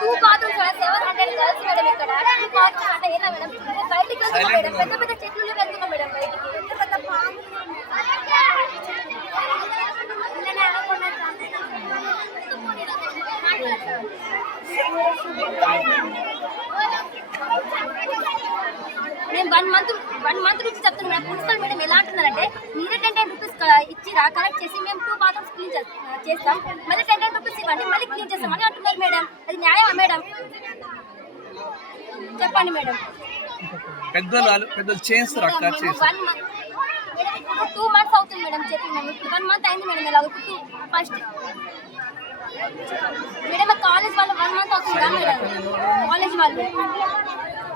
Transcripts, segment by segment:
two bathrooms 700 girls madam ఇక్కడ two bathrooms అంటే ఎలా మేడం బయటికి వెళ్తున్నాం మేడం పెద్ద పెద్ద చెట్లు వెళ్తున్నాం మేడం బయటికి పెద్ద పెద్ద పాము మేము 1 మంత్ నుంచి చెప్తున్నాం మేడం ప్రిన్సిపల్ మేడం ఎలా అంటున్నారంటే మీరే 10 రూపీస్ ఇచ్చిరా కలెక్ట్ చేసి మేము 2 బాత్రూమ్స్ క్లీన్ చేస్తాం మళ్ళీ 10 రూపీస్ ఇవ్వండి మళ్ళీ క్లీన్ చేస్తాం అని అంటున్నారు మేడం అది న్యాయమా మేడం చెప్పండి మేడం పెద్దలు చేస్తారు అక్క చేస్తారు 2 మంత్స్ అవుతుంది మేడం చెప్పి మేము 1 మంత్ అయింది మేడం ఇలా ఫస్ట్ మేడం కాలేజ్ వాళ్ళు 1 మంత్ అవుతుందా మేడం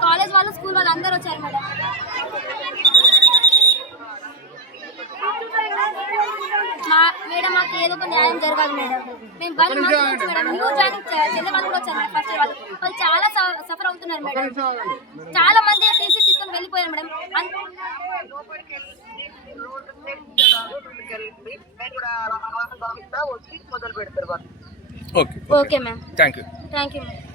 కాలేజ్ వాళ్ళు స్కూల్ వాళ్ళు అందరూ వచ్చారు మేడం మేడం మాకు ఏదో ఒక న్యాయం జరగాలి మేడం మేము 1 మంత్ నుంచి మేడం న్యూ జాయినింగ్ చెల్లె వాళ్ళు కూడా వచ్చారు మేడం ఫస్ట్ వాళ్ళు చాలా సఫర్ అవుతున్నారు మేడం చాలా మంది టీసీ తీసుకొని వెళ్ళిపోయారు madam okay okay ma'am thank you ma'am